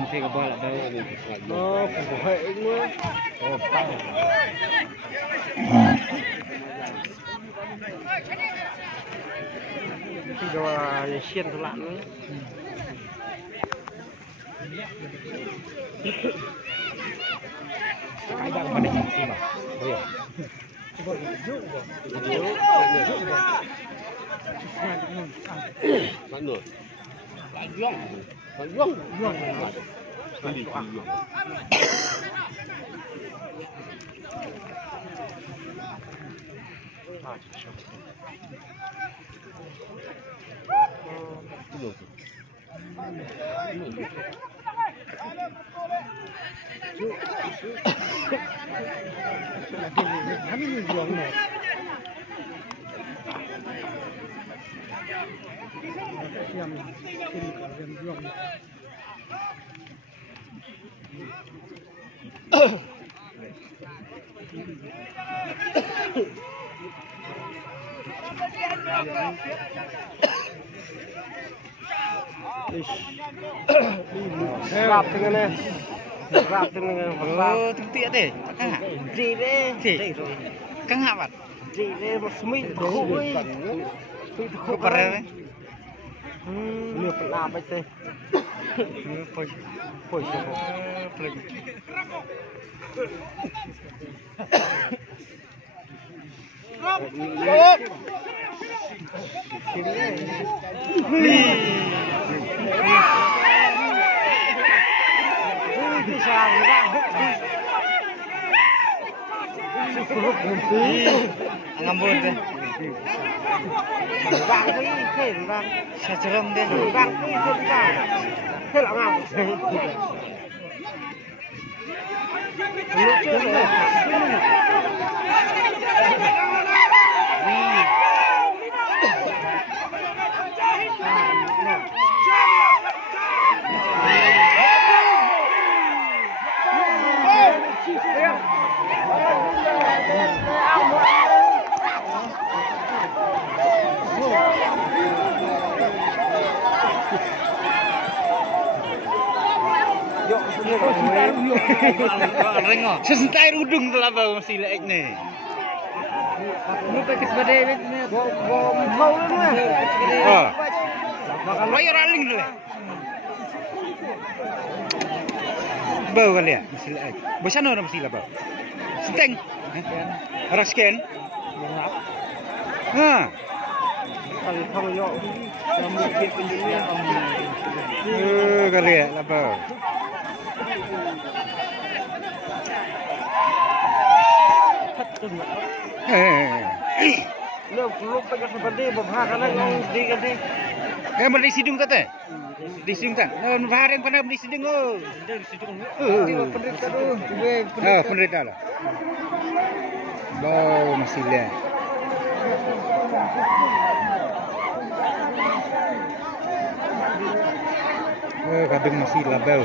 làm thì có bao là đâu nó cũng hệ nữa thì đó xiên thôi lặn nữa cái đang vấn đề gì mà bây giờ rạp thế này rạp thế này thực tiễn để gì đấy thì căng hạ mặt gì đấy mà smith khôi khôi đấy lừa phải làm vậy thế phơi phơi phơi ngambul deh vàng cái khỉ vàng sajaram deh vàng cái vàng thế là ngào lúc trước này Rengo, sesentai rudung telah bau masih lek nih. Mau pakai sepeda ini, mau luôn oh, royer aling dulu. Bau kali ya, masih lek. Bosan orang masih lah bau. Senteng, orang scan. Kalau không nhọ thì mình kiện bên dưới kali ya lah bau. Lúc bây giờ vấn đề bầm ha cái này đi cái đi cái mà đi sidung tete di sidung kan non bareng pernah di sidung oh penderita lah bau masih lihat kadang masih label